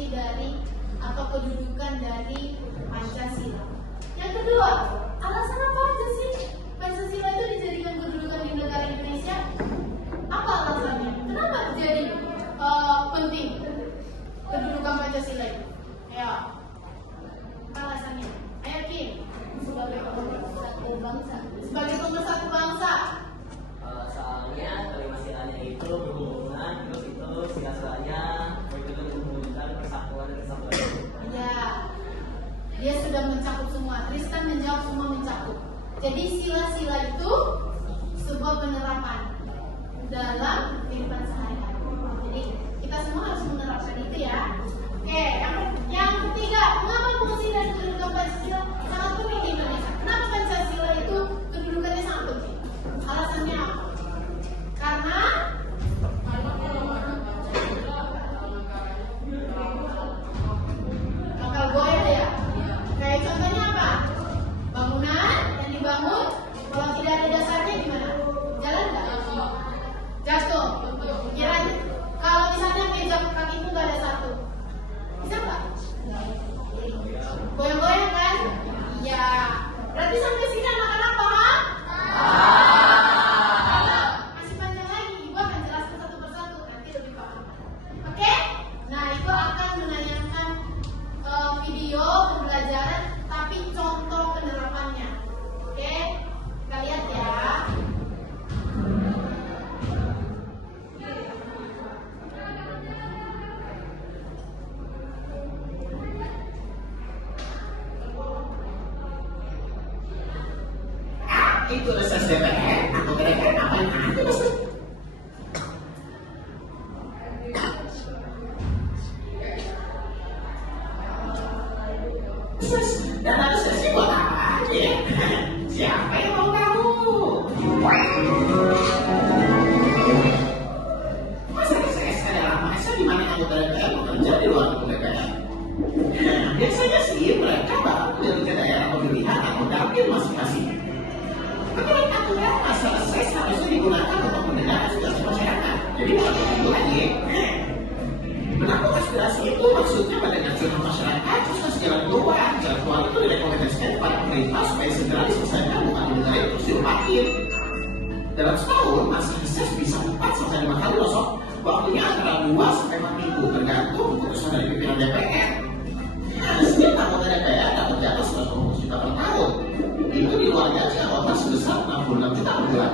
fungsi dari atau kedudukan dari Pancasila. Yang kedua, alasan apa aja sih Pancasila itu dijadikan kedudukan di negara Indonesia? Apa alasannya? Kenapa jadi penting kedudukan Pancasila itu? Ya, apa alasannya? Ayo Kim, sebagai pemersatu bangsa. Sebagai pemersatu bangsa. Soalnya kelima silanya itu berhubungan, terus itu sila-silanya itu menghubungkan persatuan dan kesatuan. Ya, dia sudah mencakup semua. Tristan menjawab semua mencakup. Jadi sila-sila itu sebuah penerapan dalam kehidupan sehari-hari. Jadi kita semua harus menerapkan itu ya. Oke, yang ketiga, mengapa fungsi dan kedudukan Pancasila sangat penting di Indonesia? Kenapa Pancasila itu kedudukannya sangat penting? Alasannya apa? Karena bakal goyah ya. Kayak contohnya apa? Bangunan yang dibangun kalau tidak ada dasarnya gimana? Jalan nggak? Jatuh. Pikiran kalau misalnya meja kaki itu nggak ada satu, bisa nggak? Goyang-goyang kan? Iya. Berarti sampai sini anak-anak paham? Masih panjang lagi, Ibu akan jelaskan satu persatu nanti lebih paham. Oke? Nah, itu akan menanyakan video pembelajaran tapi contoh penerapannya. Oke? Kita lihat ya. Itu reses DPR atau DPR apa yang ada reses? Dan harus reses buat apa aja ya? Siapa yang mau tahu? Masa reses adalah masa di mana anggota DPR bekerja di luar DPR? Biasanya sih mereka bakal menjadi ke daerah pemilihan atau dapil masing-masing. Menurut aturan masa reses harusnya digunakan untuk mendengar aspirasi masyarakat. Jadi bukan begitu lagi. Menampung aspirasi itu maksudnya mendengar curhat masyarakat, terus kasih jalan keluar. Jalan keluar itu direkomendasikan kepada pemerintah supaya segera diselesaikan bukan mendengar itu dilupain. Dalam setahun masa reses bisa 4 sampai 5 kali loh sob. Waktunya antara 2 sampai 4 minggu tergantung keputusan dari pimpinan DPR. Setiap anggota DPR dapat jatah 120 juta per tahun. Itu di luar gaji anggota sebesar 66 juta per bulan.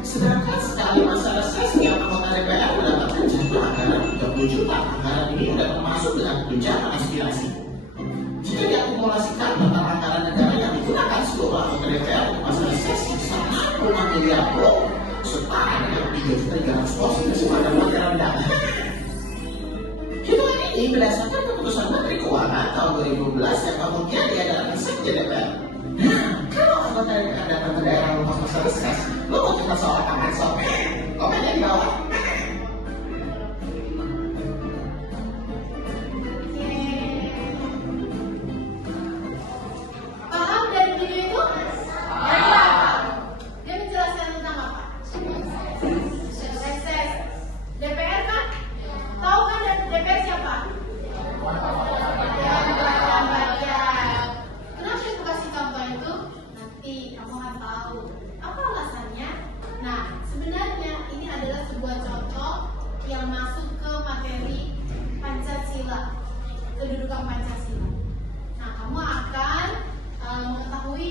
Sedangkan sekali masa reses setiap anggota DPR mendapatkan jatah anggaran 30 juta. Anggaran ini sudah termasuk dengan tunjangan aspirasi. Jika diakumulasikan total anggaran negara yang digunakan seluruh anggota DPR untuk masa reses sebesar 65 miliar rupiah, setara dengan 3.300 pada anggaran dana. Hitungan ini berdasarkan keputusan Menteri Keuangan tahun 2012 yang kemudian diadakan Sekjen DPR. Nah, kalau anggota DPR datang ke daerah rumah masa reses, lo mau cerita soal apa sob? Komennya di bawah. Paham dari video itu? Ya. Dia menjelaskan tentang apa? Reses. DPR kan? Tahu kan DPR siapa? Bagian. Kenapa aku kasih contoh itu? Nanti kamu akan tahu. Apa alasannya? Nah, sebenarnya ini adalah sebuah contoh yang masuk ke materi Pancasila, kedudukan Pancasila. Nah, kamu akan mengetahui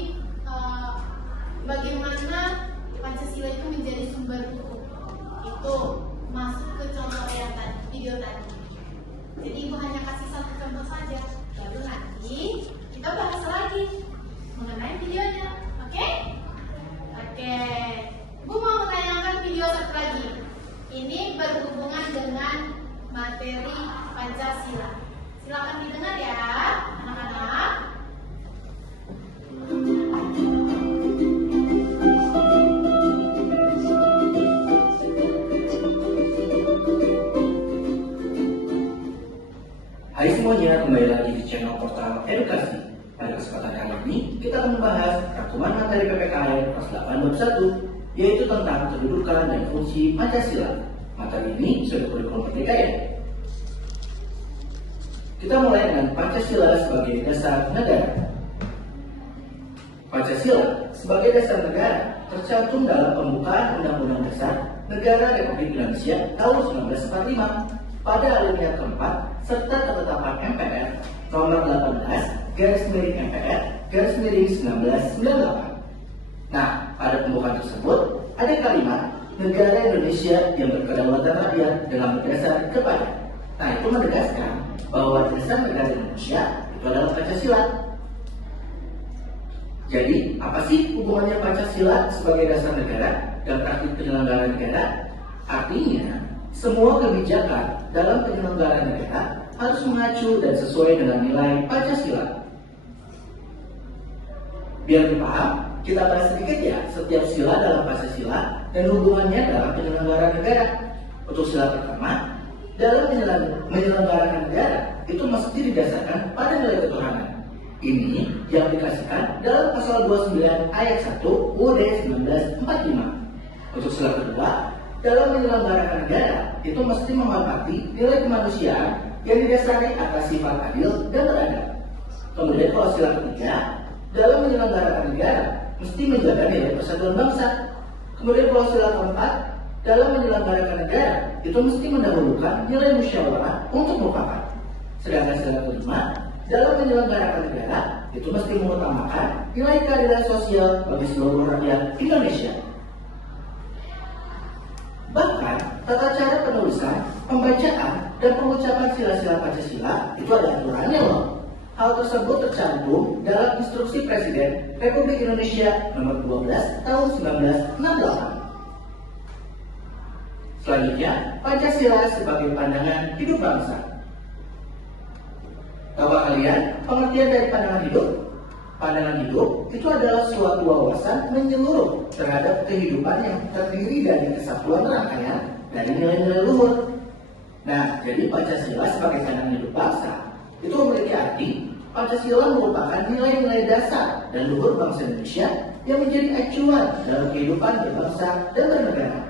bagaimana Pancasila itu menjadi sumber hukum. Itu masuk ke contoh yang tadi, video tadi. Jadi Ibu hanya kasih satu contoh saja. Lalu nanti kita bahas lagi mengenai videonya. Oke? Oke. Ibu mau menayangkan video satu lagi. Ini berhubungan dengan materi Pancasila. Silakan didengar ya, anak-anak. Hai semuanya, kembali lagi di channel Portal Edukasi. Pada kesempatan kali ini, kita akan membahas rangkuman materi PPKN kelas 8 bab 1, yaitu tentang kedudukan dan fungsi Pancasila. Materi ini sudah kurikulum merdeka ya? Kita mulai dengan Pancasila sebagai dasar negara. Pancasila sebagai dasar negara tercantum dalam pembukaan Undang-Undang Dasar Negara Republik Indonesia tahun 1945 pada alinea keempat serta ketetapan MPR nomor 18/MPR/1998. Nah, pada pembukaan tersebut ada kalimat negara Indonesia yang berkedaulatan rakyat dengan berdasar kepada. Nah, itu menegaskan bahwa dasar negara Indonesia itu adalah Pancasila. Jadi, apa sih hubungannya Pancasila sebagai dasar negara dan praktik penyelenggaraan negara? Artinya, semua kebijakan dalam penyelenggaraan negara harus mengacu dan sesuai dengan nilai Pancasila. Biar lebih paham, kita bahas sedikit ya setiap sila dalam Pancasila dan hubungannya dalam penyelenggaraan negara. Untuk sila pertama, dalam menyelenggarakan negara itu mesti didasarkan pada nilai ketuhanan. Ini diaplikasikan dalam pasal 29 ayat 1 UUD 1945. Untuk sila kedua, dalam menyelenggarakan negara itu mesti menghormati nilai kemanusiaan yang didasari atas sifat adil dan beradab. Kemudian kalau sila ketiga, dalam menyelenggarakan negara mesti menjaga nilai persatuan bangsa. Kemudian kalau sila keempat, dalam menyelenggarakan negara itu mesti mendahulukan nilai musyawarah untuk mufakat. Sedangkan sila kelima, dalam menyelenggarakan negara itu mesti mengutamakan nilai keadilan sosial bagi seluruh rakyat Indonesia. Bahkan tata cara penulisan, pembacaan, dan pengucapan sila-sila Pancasila itu ada aturannya loh. Hal tersebut tercantum dalam Instruksi Presiden Republik Indonesia nomor 12 tahun 1968. Selanjutnya, Pancasila sebagai pandangan hidup bangsa. Tahukah kalian pengertian dari pandangan hidup? Pandangan hidup itu adalah suatu wawasan menyeluruh terhadap kehidupan yang terdiri dari kesatuan rangkaian dari nilai-nilai luhur. Nah, jadi Pancasila sebagai pandangan hidup bangsa itu memiliki arti Pancasila merupakan nilai-nilai dasar dan luhur bangsa Indonesia yang menjadi acuan dalam kehidupan berbangsa dan bernegara.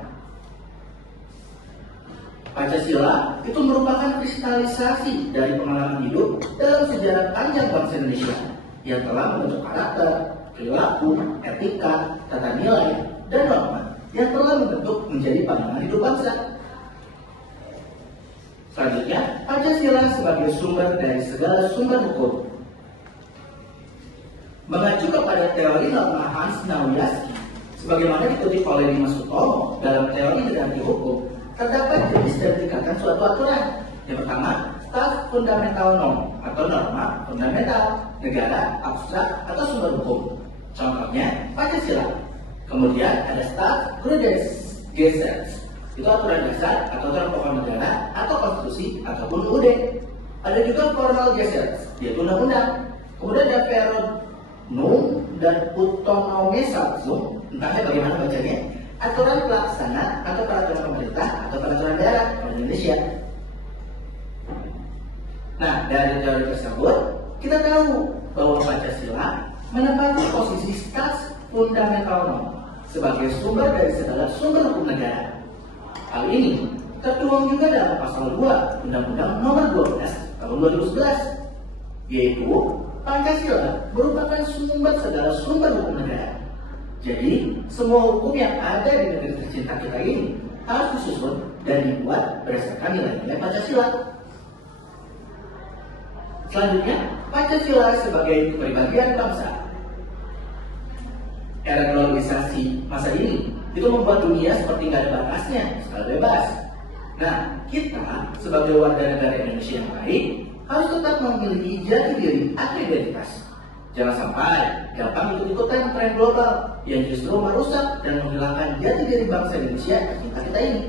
Pancasila itu merupakan kristalisasi dari pengalaman hidup dalam sejarah panjang bangsa Indonesia yang telah membentuk karakter, perilaku, etika, tata nilai, dan norma yang telah membentuk menjadi pandangan hidup bangsa. Selanjutnya, Pancasila sebagai sumber dari segala sumber hukum. Mengacu kepada teori norma Hans Nawiaski, sebagaimana dikutip oleh Dimas Sutomo dalam teori negatif hukum, terdapat jenis dan tingkatan suatu aturan. Yang pertama, staf fundamental norm atau norma fundamental, negara, abstrak, atau sumber hukum. Contohnya, Pancasila. Kemudian ada staf Grundgesetz, itu aturan dasar atau aturan pokok negara atau konstitusi ataupun UUD. Ada juga formal Gesetz, yaitu undang-undang. Kemudian ada Verordnung dan Autonomiesatzung, entahnya bagaimana bacanya, aturan pelaksana atau peraturan pemerintah atau peraturan daerah di Indonesia. Nah, dari teori tersebut kita tahu bahwa Pancasila menempati posisi staf fundamental norm sebagai sumber dari segala sumber hukum negara. Hal ini tertuang juga dalam pasal 2 Undang-Undang Nomor 12 Tahun 2011, yaitu Pancasila merupakan sumber segala sumber hukum negara. Jadi, semua hukum yang ada di negeri tercinta kita ini harus disusun dan dibuat berdasarkan nilai-nilai Pancasila. Selanjutnya, Pancasila sebagai kepribadian bangsa. Era globalisasi masa ini itu membuat dunia seperti nggak ada batasnya, skala bebas. Nah, kita sebagai warga negara Indonesia yang baik harus tetap memiliki jati diri atau identitas. Jangan sampai gampang ikut-ikutan tren global yang justru merusak dan menghilangkan jati diri bangsa Indonesia kita ini.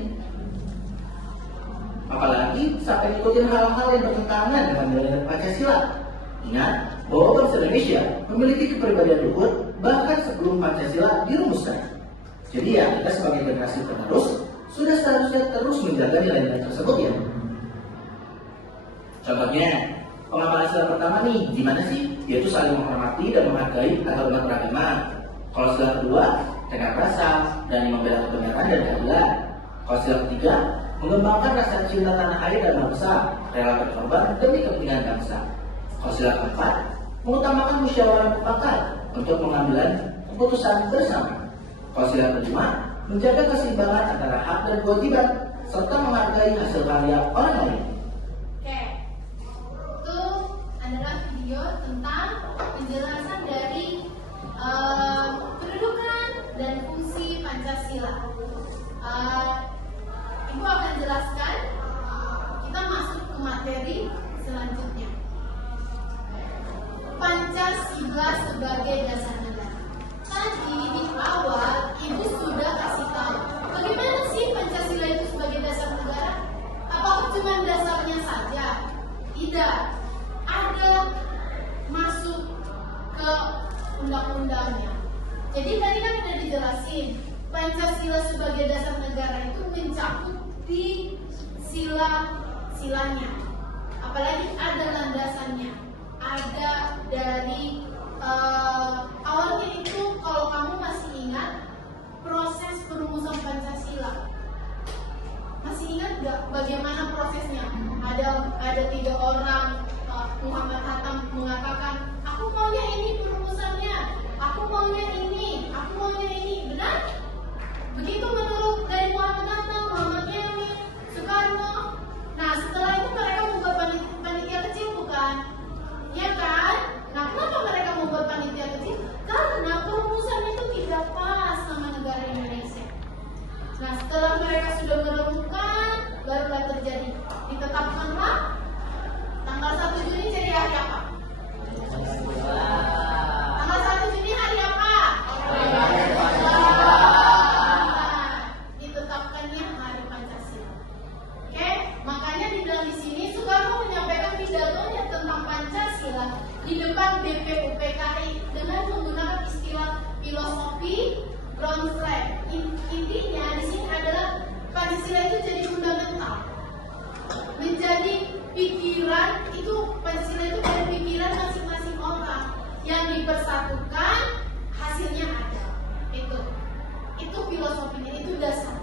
Apalagi sampai ikutin hal-hal yang bertentangan dengan nilai Pancasila. Ingat bahwa bangsa Indonesia memiliki kepribadian luhur bahkan sebelum Pancasila dirumuskan. Jadi ya, kita sebagai generasi penerus sudah seharusnya terus menjaga nilai-nilai tersebut ya. Contohnya, pengapalan sila pertama nih, gimana sih? Yaitu saling menghormati dan menghargai antar umat beragama. Kalau sila kedua, tegak rasa dan membela kebenaran dan keadilan. Kalau sila ketiga, mengembangkan rasa cinta tanah air dan bangsa, rela berkorban demi kepentingan bangsa. Kalau sila keempat, mengutamakan musyawarah mufakat untuk mengambil keputusan bersama. Kalau sila kelima, menjaga keseimbangan antara hak dan kewajiban serta menghargai hasil karya orang lain. Oke, itu adalah video tentang penjelasan dari kedudukan dan fungsi Pancasila. Ibu akan jelaskan, kita masuk ke materi selanjutnya. Pancasila sebagai dasar negara. Tadi di awal Ibu sudah kasih tahu bagaimana sih Pancasila itu sebagai dasar negara. Apakah cuma dasarnya saja? Tidak. Ada masuk ke undang-undangnya. Jadi tadi kan sudah dijelasin, Pancasila sebagai dasar negara itu mencakup di sila-silanya. Apalagi ada landasannya. Ada dari awalnya itu, kalau kamu masih ingat proses perumusan Pancasila. Masih ingat nggak bagaimana prosesnya? Ada 3 orang, Muhammad Hatta mengatakan, aku maunya ini perumusannya, aku maunya ini, aku maunya ini, benar? Begitu menurut dari Muhammad Hatta, Muhammad Yamin, Soekarno. Nah setelah itu mereka membuat panitia kecil, bukan? Ya kan? Nah kenapa mereka membuat panitia kecil? Karena perumusannya itu tidak pas sama negara Indonesia. Nah setelah mereka sudah menemukan, barulah terjadi, ditetapkanlah tanggal 1 Juni jadi hari apa? Tanggal 1 Juni hari apa? Ditetapkannya hari Pancasila. Oke, makanya di sini Soekarno menyampaikan pidatonya tentang Pancasila di depan BPUPKI dengan menggunakan istilah filosofi ground flag. Intinya di sini adalah Pancasila itu jadi fundamental, menjadi pikiran itu. Pancasila itu dari pikiran masing-masing orang yang dipersatukan, hasilnya ada. Itu filosofinya, itu dasar.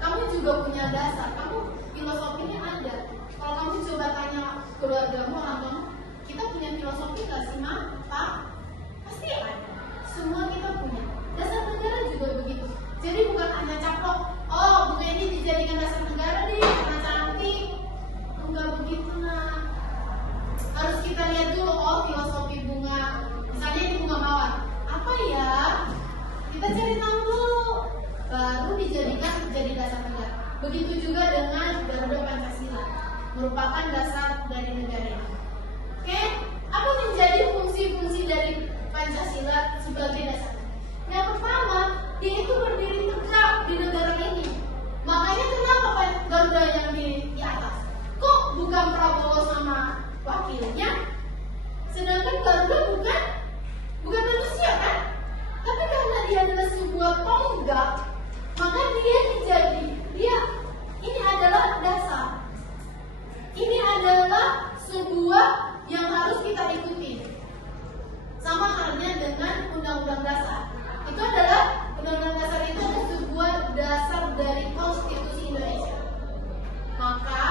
Kamu juga punya dasar, kamu filosofinya ada. Kalau kamu coba tanya keluargamu, orang kamu, kita punya filosofi nggak sih, Ma? Pak? Pasti ada. Semua kita punya. Dasar negara juga begitu. Jadi bukan hanya caplok, oh bunga ini dijadikan dasar negara deh, karena cantik. Enggak begitu, nah. Harus kita lihat dulu, oh filosofi bunga, misalnya ini bunga mawar. Apa ya? Kita cari tahu dulu, baru dijadikan jadi dasar negara. Begitu juga dengan Garuda Pancasila, merupakan dasar dari negara ini. Oke, apa menjadi fungsi-fungsi dari Pancasila sebagai dasar? Yang pertama, dia itu berdiri tegak di negara ini. Makanya kenapa Garuda yang di atas? Kok bukan Prabowo sama wakilnya? Sedangkan Garuda bukan manusia kan? Tapi karena dia adalah sebuah tonggak, maka dia ini adalah dasar. Ini adalah sebuah yang harus kita ikuti. Sama halnya dengan Undang-Undang Dasar. Itu adalah Undang-Undang Dasar itu adalah sebuah dasar dari Konstitusi Indonesia. Maka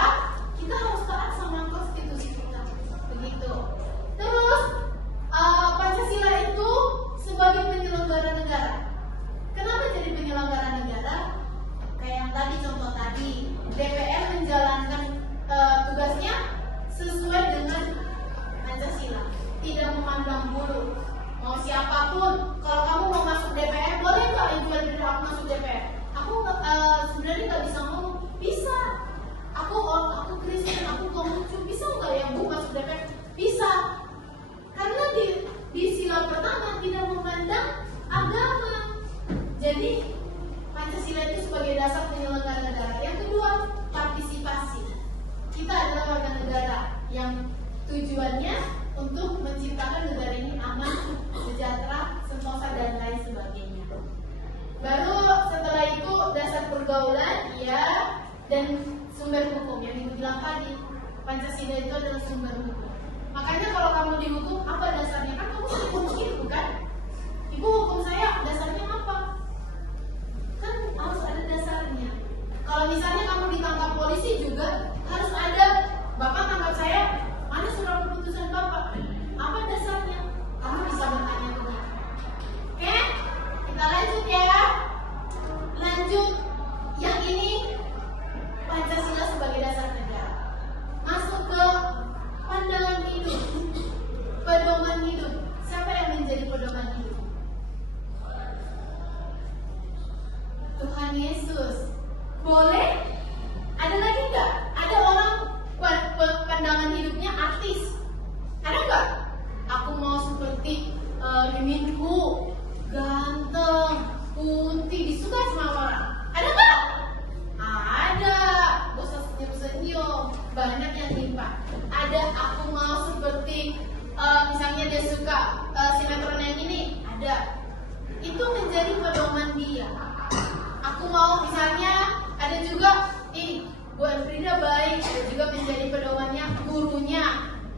kita harus taat sama konstitusi kita. Begitu. Terus Pancasila itu sebagai penyelenggara negara. Kenapa jadi penyelenggara negara? Kayak yang tadi, contoh tadi, DPR menjalankan tugasnya sesuai dengan Pancasila, tidak memandang bulu. Mau siapapun, kalau kamu mau masuk DPR, boleh nggak yang jual diri aku masuk DPR? Aku sebenarnya nggak bisa ngomong. Bisa. Aku Kristen, aku Konghucu, bisa nggak yang bu masuk DPR? Bisa. Karena di sila pertama tidak memandang agama. Jadi Pancasila itu sebagai dasar penyelenggara negara. Yang kedua, partisipasi. Kita adalah warga negara yang tujuannya untuk menciptakan negara ini aman, sejahtera, sentosa dan lain sebagainya. Baru setelah itu dasar pergaulan, ya, dan sumber hukum yang Ibu bilang tadi. Pancasila itu adalah sumber hukum. Makanya kalau kamu dihukum, apa dasarnya? Kan kamu hukum ibu kan? Ibu hukum saya, dasarnya apa? Kan harus ada dasarnya. Kalau misalnya kamu ditangkap menjadi pedoman hidup. Tuhan Yesus. Boleh? Ada lagi nggak? Ada orang pandangan hidupnya artis. Ada nggak? Aku mau seperti Minhu, ganteng, putih, disukai sama orang. Ada nggak? Ada. Gak usah senyum-senyum. Banyak yang timpa. Ada aku mau seperti misalnya dia suka sinetron yang ini. Ada. Itu menjadi pedoman dia. Aku mau misalnya ada juga Bu Elfrida baik, ada juga menjadi pedomannya gurunya.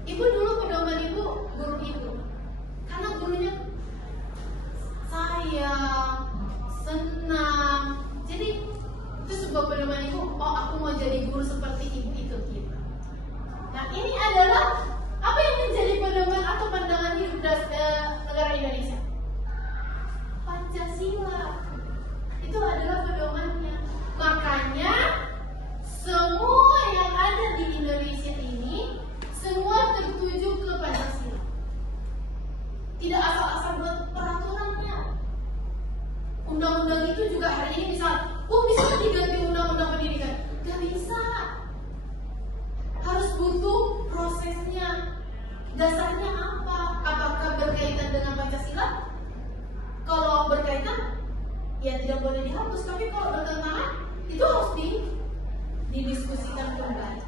Ibu dulu pedoman ibu guru ibu, karena gurunya sayang, senang. Jadi itu sebuah pedoman ibu. Oh, aku mau jadi guru seperti ibu itu gitu. Nah, ini adalah apa yang menjadi pedoman atau pandangan hidup negara Indonesia. Pancasila itu adalah pedomannya. Makanya semua yang ada di Indonesia ini semua tertuju ke Pancasila. Tidak asal-asal buat peraturannya. Undang-undang itu juga hari ini bisa diganti undang-undang pendidikan. Gak bisa. Harus butuh prosesnya. Dasarnya apa? Apakah berkaitan dengan Pancasila? Kalau berkaitan, ya tidak boleh dihapus. Tapi kalau bertentangan, itu harus didiskusikan kembali.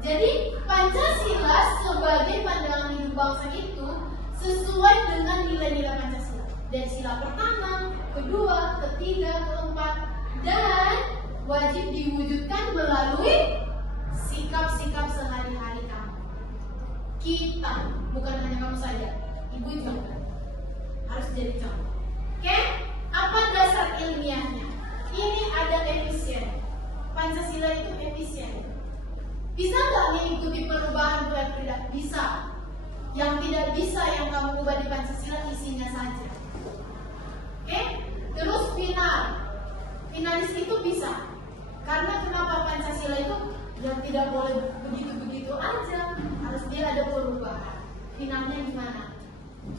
Jadi Pancasila sebagai pandangan hidup bangsa itu sesuai dengan nilai-nilai Pancasila. Dari sila pertama, kedua, ketiga, keempat, dan wajib diwujudkan melalui sikap-sikap sehari-hari kamu. Kita, bukan hanya kamu saja, ibu juga harus jadi contoh. Oke? Apa dasar ilmiahnya? Ini ada efisien. Pancasila itu efisien. Bisa nggak mengikuti perubahan Bu Elfrida? Bisa. Yang tidak bisa yang kamu ubah di Pancasila isinya saja. Oke? Terus finalis itu bisa. Karena kenapa Pancasila itu yang tidak boleh begitu-begitu aja, harus dia ada perubahan. Finalnya gimana?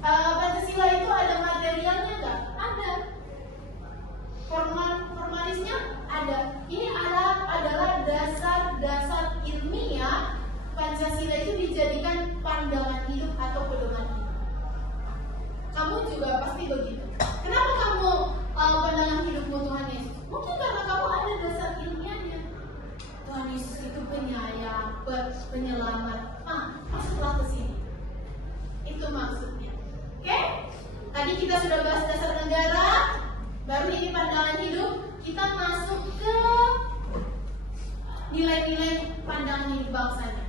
Pancasila itu ada materialnya nggak? Ada. Formalisnya ada. Ini adalah dasar-dasar ilmiah. Pancasila itu dijadikan pandangan hidup atau pedoman hidup. Kamu juga pasti begitu. Kenapa kamu pandangan hidupmu Tuhan Yesus? Mungkin karena kamu ada dasar ilmiahnya. Tuhan Yesus itu penyayang, penyelamat. Masuklah ke sini. Itu maksudnya. Oke? Tadi kita sudah bahas dasar negara. Baru ini pandangan hidup. Kita masuk ke nilai-nilai pandangan hidup bangsanya.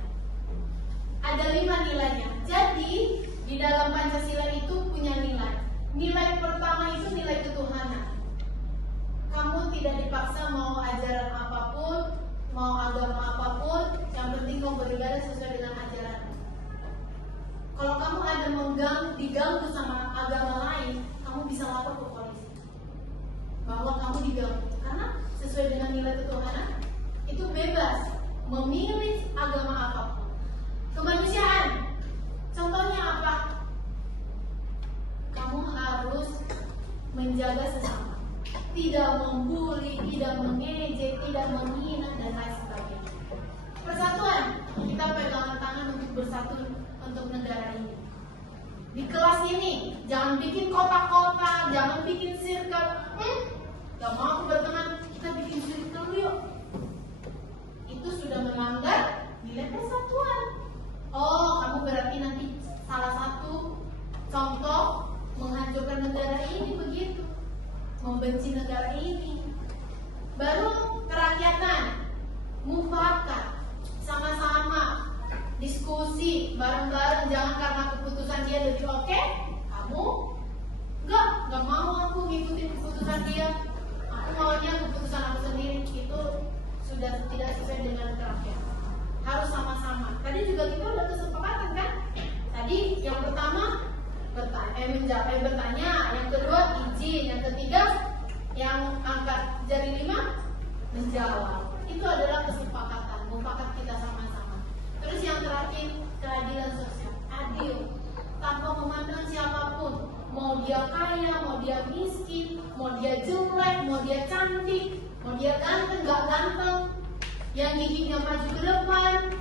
Ada 5 nilainya. Jadi di dalam Pancasila itu punya nilai. Nilai pertama itu nilai ketuhanan. Kamu tidak dipaksa mau ajaran apapun, mau agama apapun, yang penting kamu beribadah sesuai dengan ajaranmu. Kalau kamu ada diganggu sama agama lain, kamu bisa lapor ke polisi bahwa kamu diganggu. Karena sesuai dengan nilai ketuhanan, itu bebas memilih agama apapun. Kemanusiaan, contohnya apa? Kamu harus menjaga sesama, tidak membuli, tidak mengejek, tidak menghina, dan lain sebagainya. Persatuan, kita pegangan tangan untuk bersatu untuk negara ini. Di kelas ini, jangan bikin kotak-kotak, jangan bikin circle. Gak mau aku berteman, kita bikin circle yuk. Itu sudah melanggar nilai persatuan. Oh, kamu berarti nanti salah satu contoh menghancurkan negara ini begitu, membenci negara ini. Baru kerakyatan, mufakat, sama-sama diskusi bareng-bareng. Jangan karena keputusan dia lebih oke, kamu nggak mau aku ngikutin keputusan dia. Aku maunya keputusan aku sendiri. Itu sudah tidak sesuai dengan kerakyatan. Harus sama-sama. Tadi juga kita udah kesepakatan kan? Tadi yang pertama bertanya, yang kedua izin, yang ketiga yang angkat jari 5 menjawab. Itu adalah kesepakatan, mufakat kita sama-sama. Terus yang terakhir keadilan sosial, adil, tanpa memandang siapapun, mau dia kaya, mau dia miskin, mau dia jelek, mau dia cantik, mau dia ganteng, gak ganteng, yang giginya maju ke depan,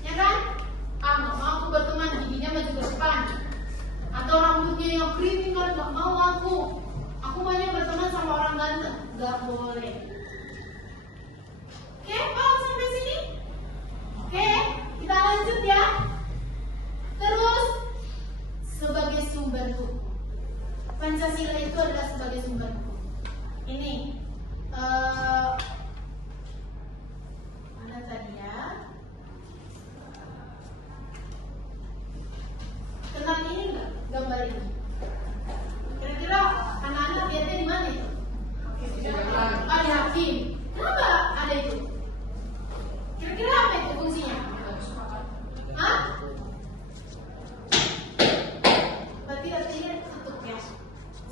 ya kan? Nggak mau aku berteman, giginya maju ke depan. Atau rambutnya yang keriting, kan nggak mau aku maunya berteman sama orang ganteng, nggak boleh. Oke, paham sampai sini? Oke, kita lanjut ya. Terus, sebagai sumber hukum, Pancasila itu adalah sebagai sumber hukum. Ini mana tadi ya? Kenal ini nggak gambar ini? Kira-kira anak-anak lihatnya di mana itu? Ada hakim. Kenapa ada itu? Kira-kira apa itu fungsinya? Hah? Berarti artinya tutup ya,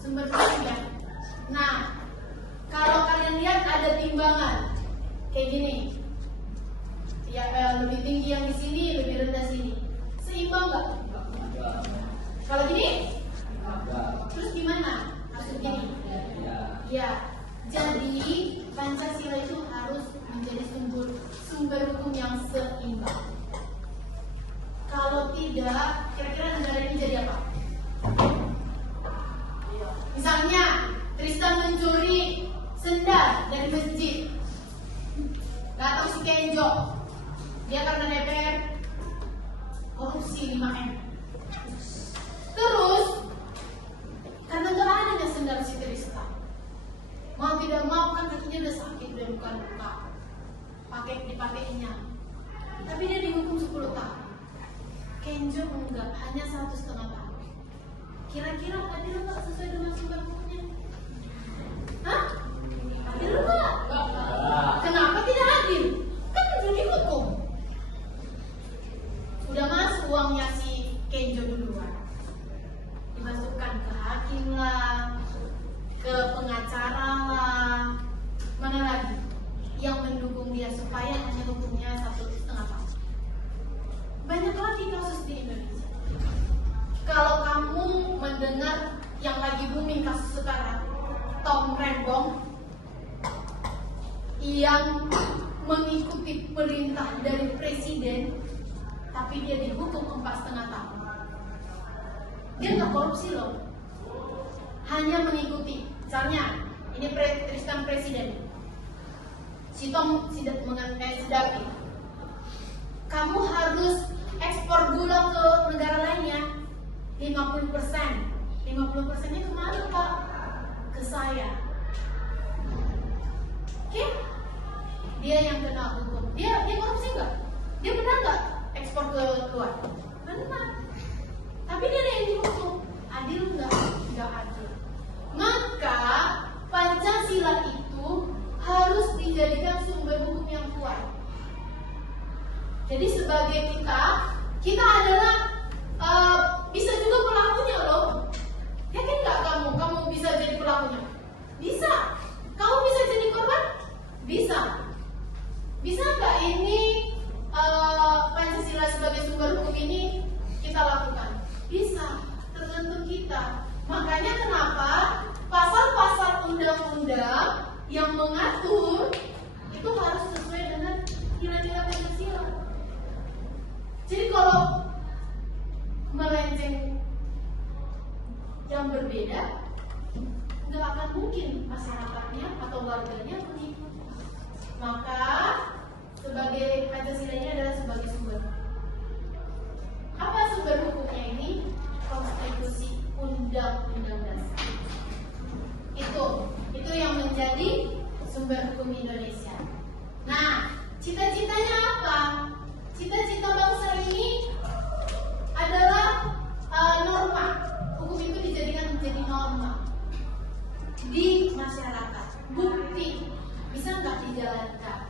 sumber hukum ya. Nah, kalau kalian lihat ada timbangan kayak gini, ya lebih tinggi yang di sini, lebih rendah sini, seimbang nggak? Kalau gini, terus gimana? Maksud gini? Ya, jadi Pancasila itu harus menjadi sumber hukum yang seimbang. Kalau tidak, kira-kira negara ini jadi apa? Misalnya, Tristan mencuri sendal dari masjid, datang si Kenjo, dia karena DPR korupsi 5M. Terus, karena gak adanya sendal si Tristan, mau tidak mau kan kakinya udah sakit, udah luka-luka, dipakainya, tapi dia dihukum 10 tahun. Kenjo enggak, hanya 1,5 tahun. Kira-kira adil nggak sesuai dengan sumber hukumnya? Hah? Adil nggak? Kenapa tidak adil? Kan belum dihukum. Udah masuk uangnya si Kenjo duluan, dimasukkan ke hakim lah, ke pengacara lah, mana lagi yang mendukung dia supaya hanya hukumnya 1,5 tahun. Banyak lagi kasus di Indonesia. Kalau kamu mendengar yang lagi booming kasus sekarang, Tom Rembong yang mengikuti perintah dari presiden, tapi dia dihukum 4,5 tahun. Dia nggak korupsi loh, hanya mengikuti. Misalnya, ini Tristan presiden, si Tom Sidapi, kamu harus ekspor gula ke negara lainnya 50%. 50%-nya kemana Pak? Ke saya. Oke? Dia yang kena hukum. Dia korupsi nggak? Dia benar nggak ekspor ke luar? Benar. Tapi dia yang dihukum. Adil nggak? Nggak adil. Maka Pancasila itu harus dijadikan sumber hukum yang kuat. Jadi sebagai kita adalah bisa juga pelakunya loh. Yakin nggak kamu bisa jadi pelakunya? Bisa. Kamu bisa jadi korban? Bisa. Bisa nggak ini Pancasila sebagai sumber hukum ini kita lakukan? Bisa. Tergantung kita. Makanya kenapa pasal-pasal undang-undang yang mengatur itu harus sesuai dengan nilai-nilai Pancasila. Jadi kalau melenceng yang berbeda, nggak akan mungkin masyarakatnya atau warganya mengikuti. Maka sebagai Pancasila ini adalah sebagai sumber. Apa sumber hukumnya ini? Konstitusi, Undang-Undang Dasar. Itu yang menjadi sumber hukum Indonesia. Nah, cita-citanya apa? Cita-cita bangsa ini adalah norma. Hukum itu dijadikan menjadi norma di masyarakat. Bukti bisa nggak dijalankan.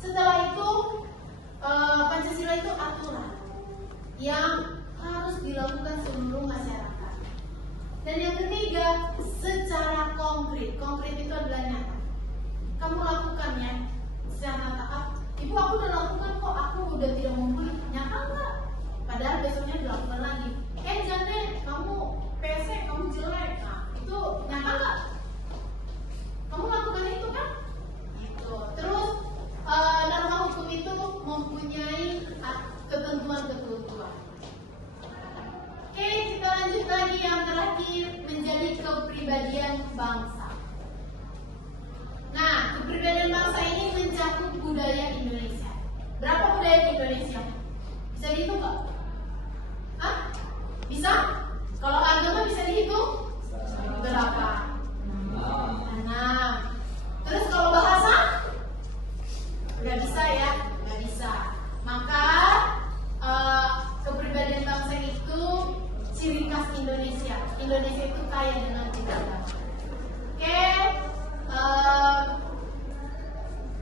Setelah itu Pancasila itu aturan yang harus dilakukan seluruh masyarakat. Dan yang ketiga, secara konkret. Konkret itu adalah nyata. Kamu lakukan ya secara nyata. Ibu, aku udah lakukan kok, aku udah tidak membuli. Nyata enggak? Padahal besoknya dilakukan lagi. Jane, kamu pesek, kamu jelek, terakhir menjadi kepribadian bangsa. Nah, kepribadian bangsa ini mencakup budaya Indonesia. Berapa budaya di Indonesia? Bisa dihitung nggak? Hah? Bisa? Kalau agama bisa dihitung? Berapa? 6. Terus kalau bahasa? Nggak bisa ya? Nggak bisa. Maka kepribadian bangsa itu ciri khas Indonesia. Indonesia itu kaya dengan budaya. Oke,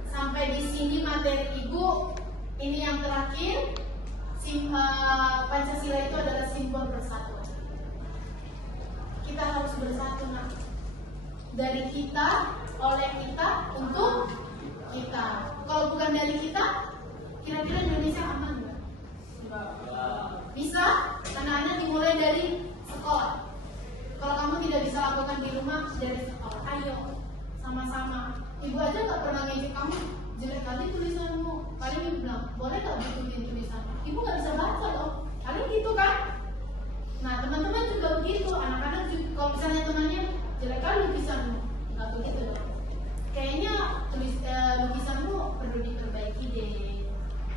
sampai di sini materi ibu. Ini yang terakhir. Pancasila itu adalah simbol persatuan. Kita harus bersatu, nak. Dari kita, oleh kita, untuk kita. Kalau bukan dari kita, kira-kira Indonesia aman nggak? Bisa? Anak-anak dimulai dari sekolah. Kalau kamu tidak bisa lakukan di rumah, dari sekolah. Ayo, sama-sama. Ibu aja nggak pernah ngejek kamu, jelek kali tulisanmu. Paling ibu bilang, boleh nggak bikutin tulisanmu? Ibu nggak bisa baca loh. Paling gitu kan? Nah, teman-teman juga begitu. Anak-anak juga, kalau misalnya temannya jelek kali lukisanmu, nggak begitu dong. Kayaknya lukisanmu perlu diperbaiki deh.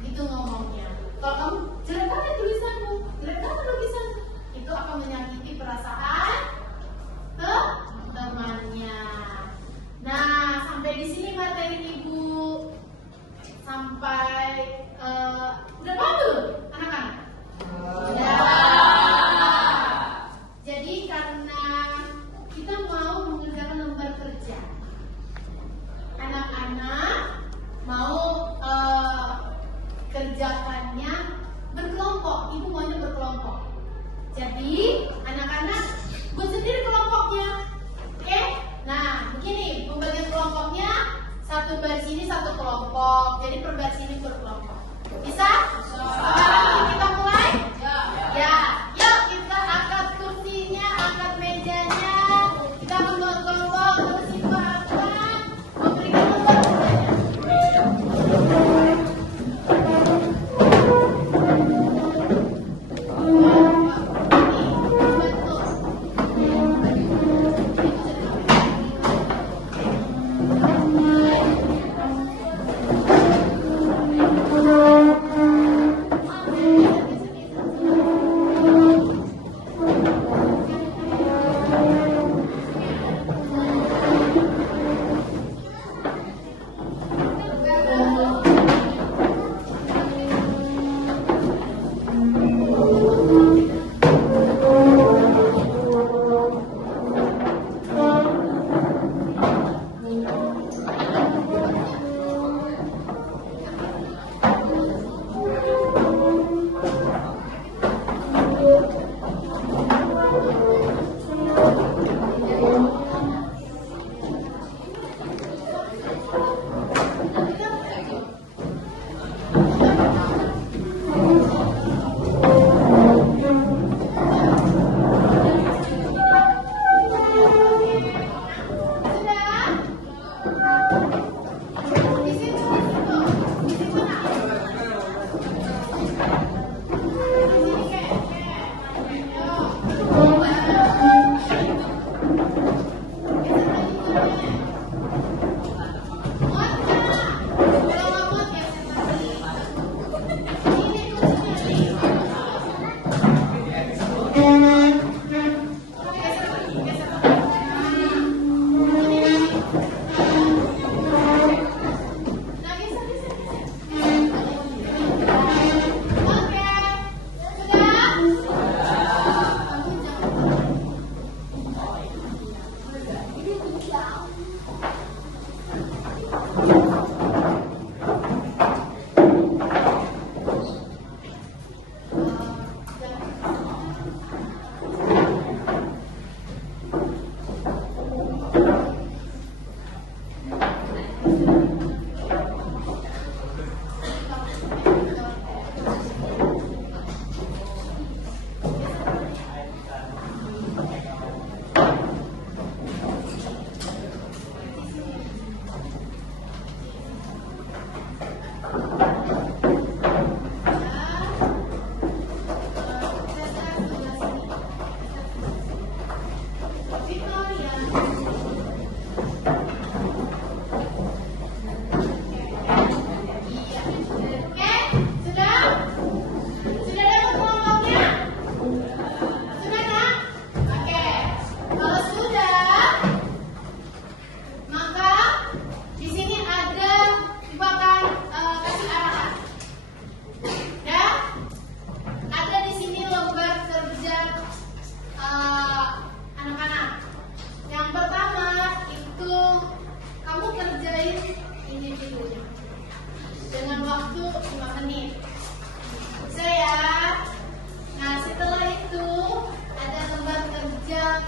Gitu ngomongnya. Kalau kamu jelek kali tulisanmu, jelek kali lukisanmu, itu akan menyakiti perasaan temannya. Nah, sampai di sini materi ibu. Sampai udah paham belum, anak-anak? Ya. Jadi karena kita mau mengerjakan lembar kerja, anak-anak mau kerjakannya berkelompok. Ibu maunya berkelompok. Jadi anak-anak buat sendiri kelompoknya. Oke? Nah, begini pembagian kelompoknya. Satu baris ini satu kelompok. Jadi per baris ini per kelompok. Bisa? Sekarang kita mulai? Ya. Yuk kita angkat kursinya, angkat mejanya. Kita akan buat kelompok. Terus ibu akan memberikan lembar kerjanya.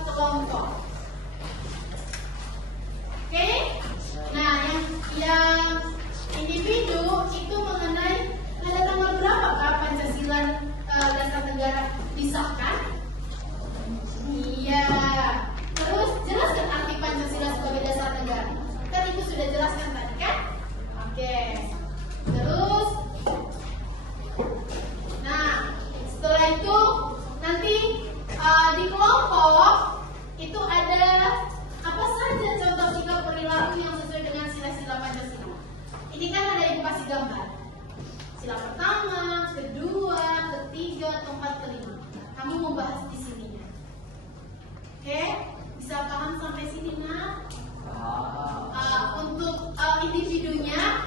kelompok. Oke? Nah, yang individu itu mengenai pada tanggal berapa Pancasila dasar negara disahkan? Iya. Terus jelaskan arti Pancasila sebagai dasar negara. Kan itu sudah jelaskan tadi kan? Oke. Terus, nah setelah itu nanti di kelompok itu ada apa saja contoh sikap perilaku yang sesuai dengan sila-sila Pancasila. Ini kan ada ibu kasih gambar. Sila pertama, kedua, ketiga, keempat, kelima. Kamu mau bahas di sini. Oke, bisa paham sampai sini nak? Untuk individunya,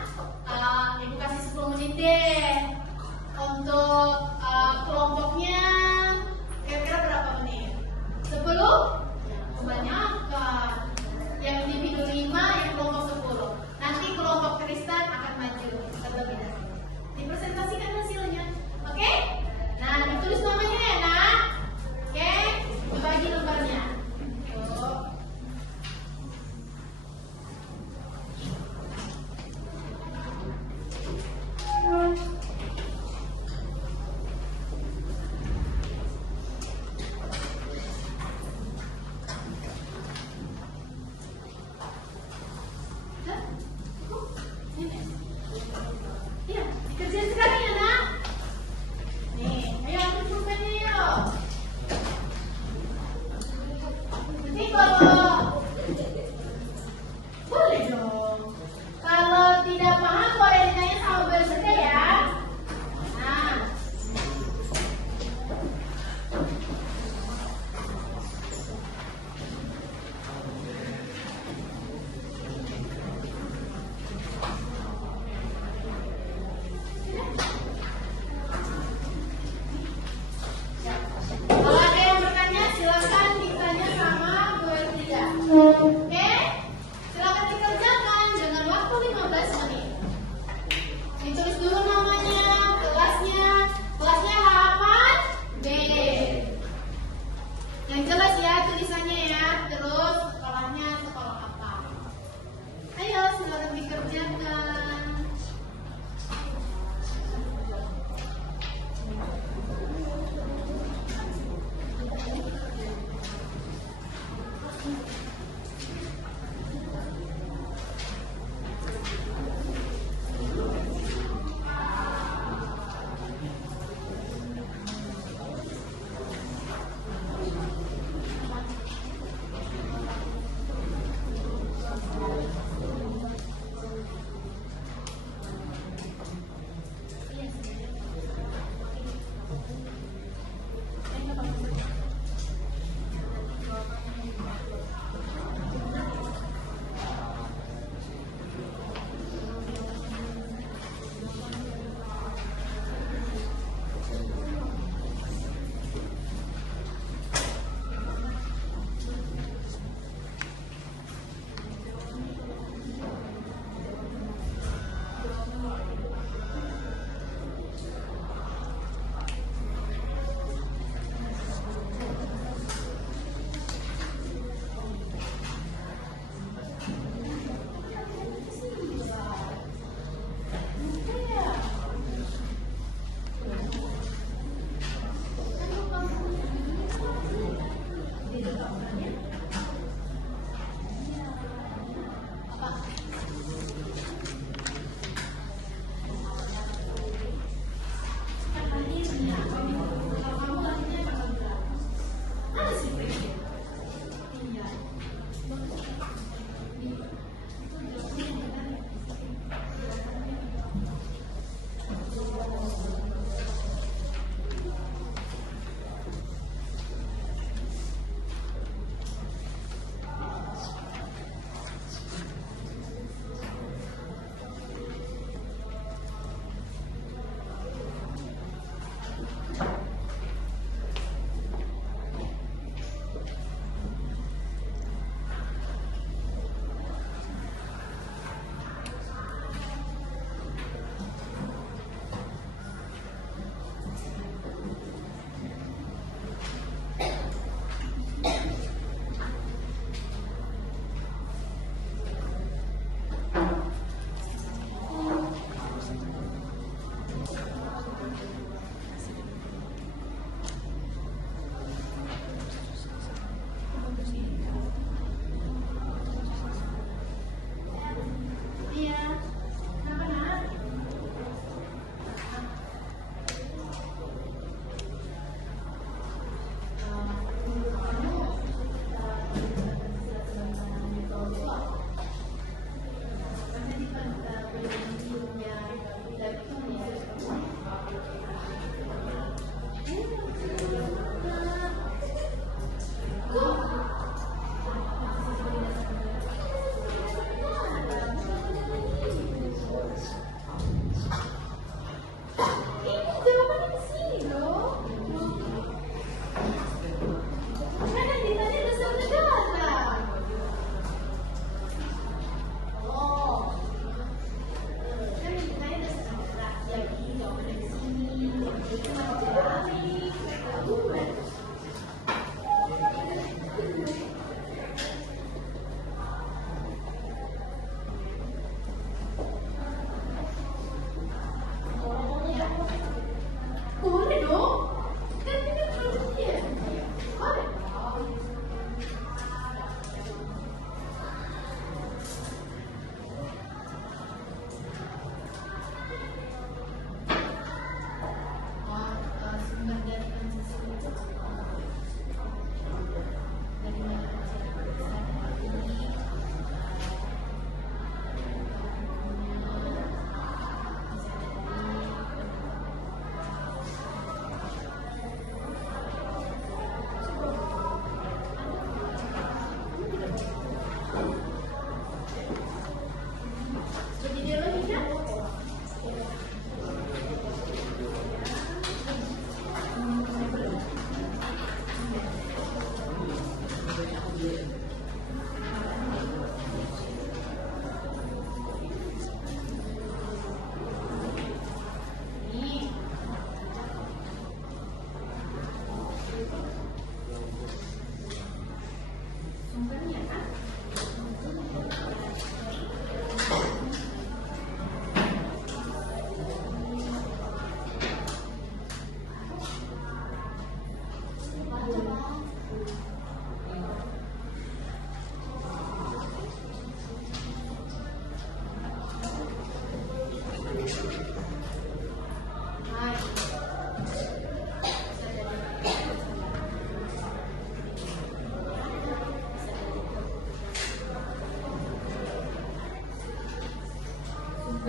ibu kasih 10 menit deh. Untuk kelompoknya, kira-kira berapa menit? 10? Kebanyakan. Yang individu 5, yang kelompok 10. Nanti kelompok Kristen akan maju terlebih dahulu. Dipresentasikan hasilnya, oke? Nah, ditulis namanya ya nak. Oke, dibagi lembarnya. Yuk. Iya, dikerjain sekali ya nak. Nih, ayo ambil pulpennya yuk. Nanti kalau boleh dong. Kalau tidak paham boleh ditanya sama Bu Elsa ya. Nah. Kalau ada yang bertanya silakan ditanya sama Bu Elsa. Oke? Silakan dikerjakan dengan waktu 15 menit. Ditulis dulu namanya, kelasnya halaman B. Yang jelas ya tulisannya ya. Terus sekolahnya sekolah apa? Ayo silakan dikerjakan.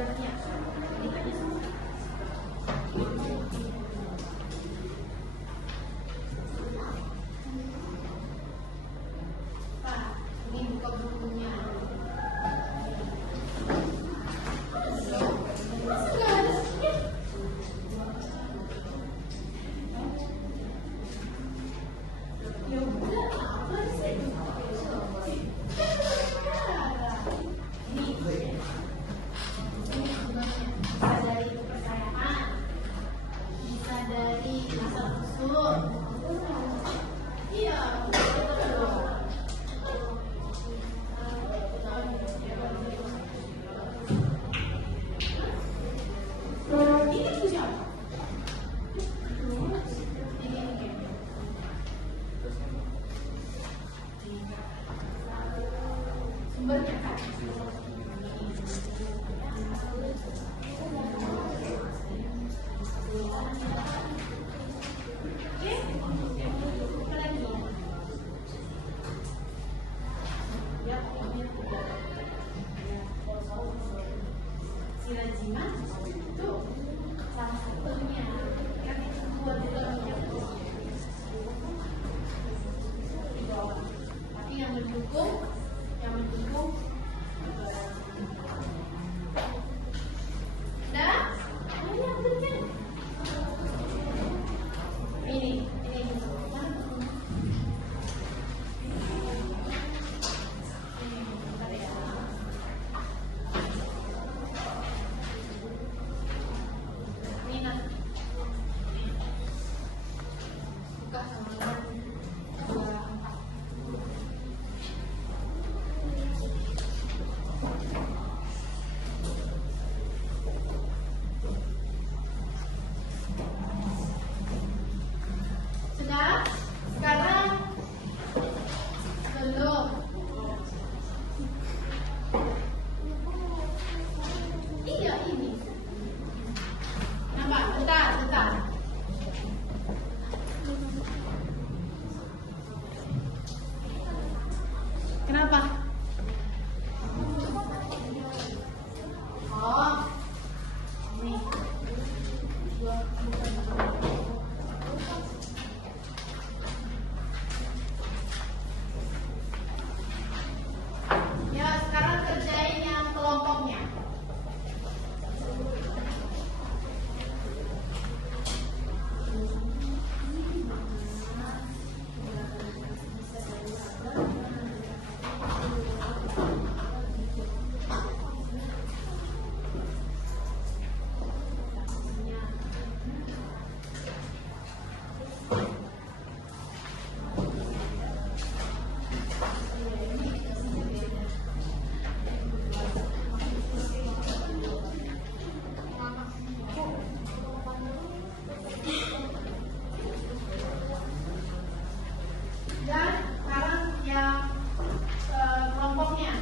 sumbernya. Ditanya sumber. Pak, ini buka bukunya. Masa nggak ada sih? Ya udah, apa sih? Ini bisa dari kepercayaan, bisa dari asal usul. Iya, betul. Ini punya apa? Ini kayaknya. Sumbernya kan? Oke, apa lagi? Ya, pokoknya udah. Sirajima itu salah satunya kan itu buat dalamnya di bawah. Tapi yang mendukung nah, ini yang penting. Ini. Bentar ya. Ini nanti. Buka halaman 24. Sudah? Sekarang belum. Iya ini. Kenapa? Bentar. Kenapa? Oh, ini. Ya, sekarang kerjain yang kelompoknya. Dan sekarang yang kelompoknya.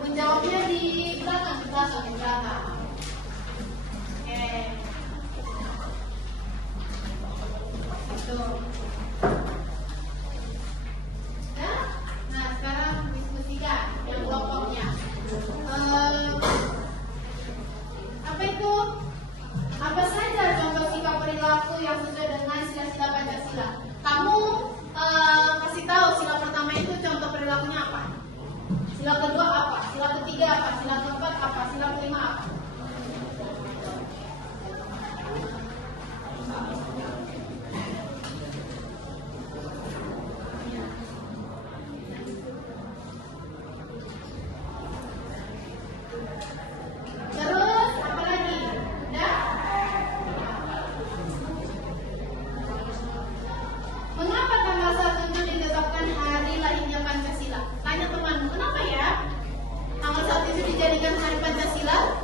Menjawabnya di belakang. Oke. Itu. Nah, sekarang diskusikan yang kelompoknya. Apa itu? Apa saja contoh sikap perilaku yang sesuai dengan sila-sila Pancasila? Kamu kasih tahu sila pertama itu contoh perilakunya apa? Sila kedua apa? Sila ketiga apa? Sila keempat apa? Sila kelima apa? Terus apa lagi? Udah? Mengapa tanggal 1 itu ditetapkan hari lahirnya Pancasila? Tanya temanmu, kenapa ya? Tanggal 1 itu dijadikan hari Pancasila?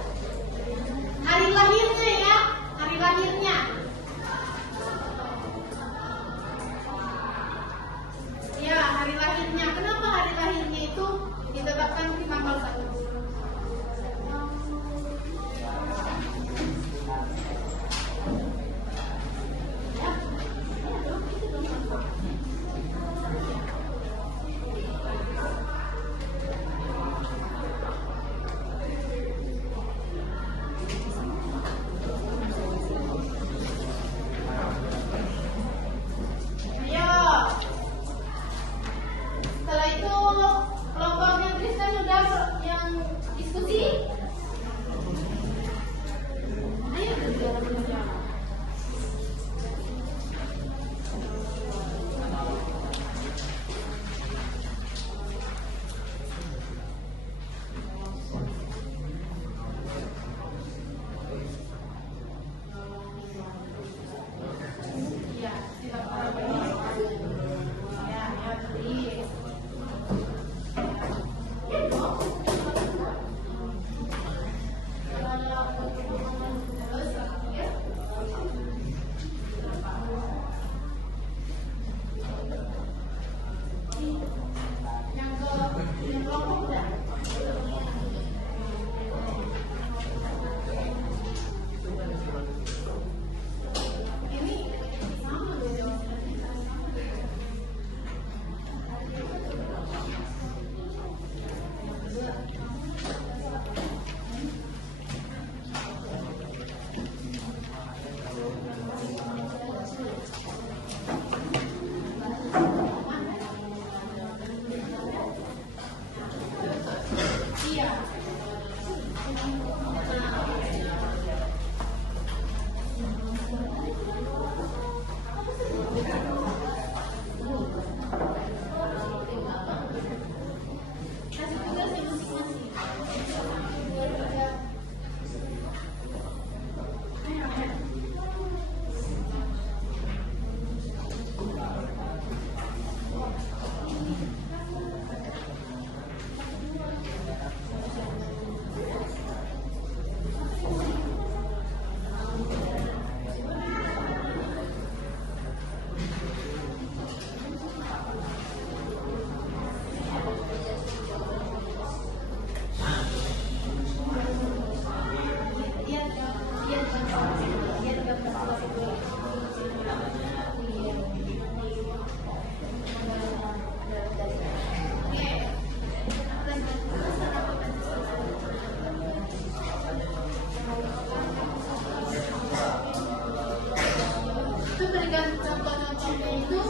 contoh-contohnya itu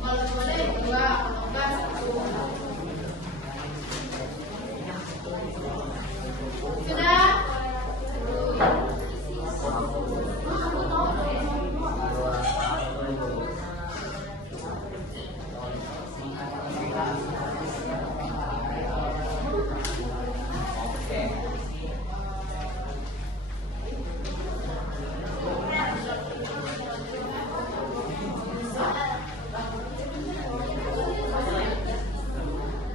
kalau boleh 2 atau enggak 1. Sudah?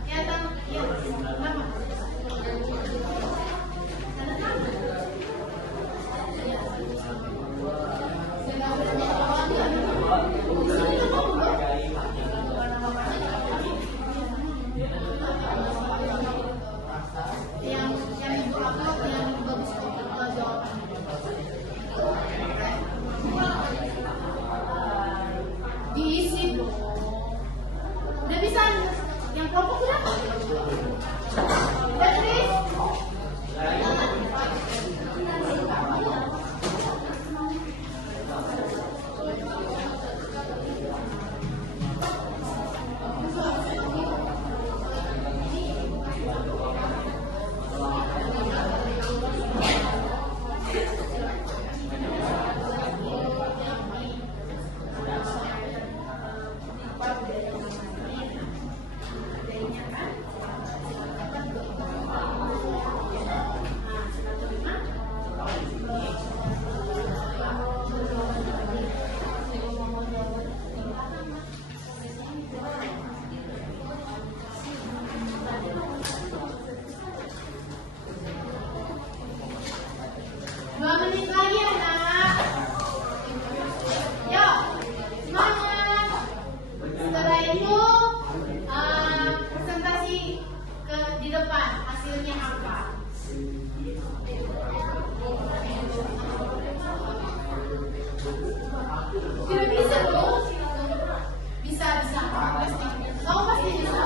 Ya, nama. Yang ibu upload yang bagus jawabannya. Diisi dong. Udah bisa yang kelompok berapa? Udah Chris? Dua menit lagi anak. Yuk, semangat. Setelah itu presentasi di depan hasilnya apa? Tidak bisa dong. Bisa. Kamu pasti bisa.